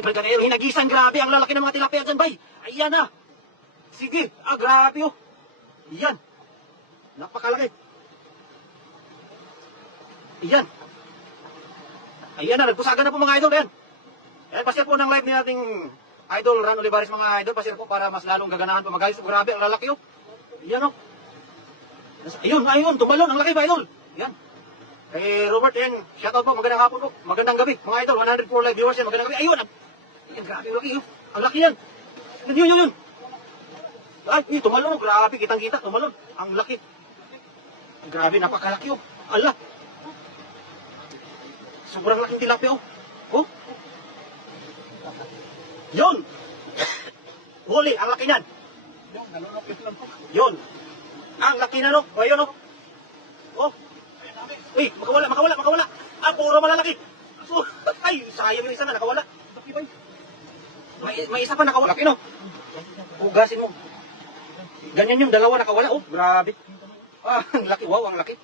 Ganero, hinagisan, grabe. Ang lalaki ng mga tilapia dyan, bay. Ayan na. Sige, grabe oh. Ayan. Napakalaki. Ayan. Ayan na, nagpusagan na po mga idol. Ayan. Ayan, pasya po ng live ni ating idol Ran Olivares mga idol. Pasya po para mas lalong gaganahan po mag-ayos. Grabe, ang lalaki oh. Ayan oh. Ayun, tumalon. Ang laki ba idol? Ayan. Kay Robert, ayan. Shoutout po, magandang hapon po. Magandang gabi. Mga idol, 104 live viewers yan. Magandang gabi. Ayun. Ayan, grabe, ang laki oh. Ang laki yan. Yun. Ay, tumalon oh. Grabe, kitang-kita. Tumalon. Ang laki. Grabe, napakalaki oh. Ala. Sobrang laking tilapia oh. Oh. Yun. Huli, ang laki niyan. Yun. Ang laki na no. O, ayun oh. Oh. Uy, makawala. Puro malalaki. Ay, sayang yung isa na nakawala. May isa pa nakawala. Laki no. Hugasin mo. Ganyan yung dalawa nakawala. Oh, grabe. Ang laki. Wow, ang laki.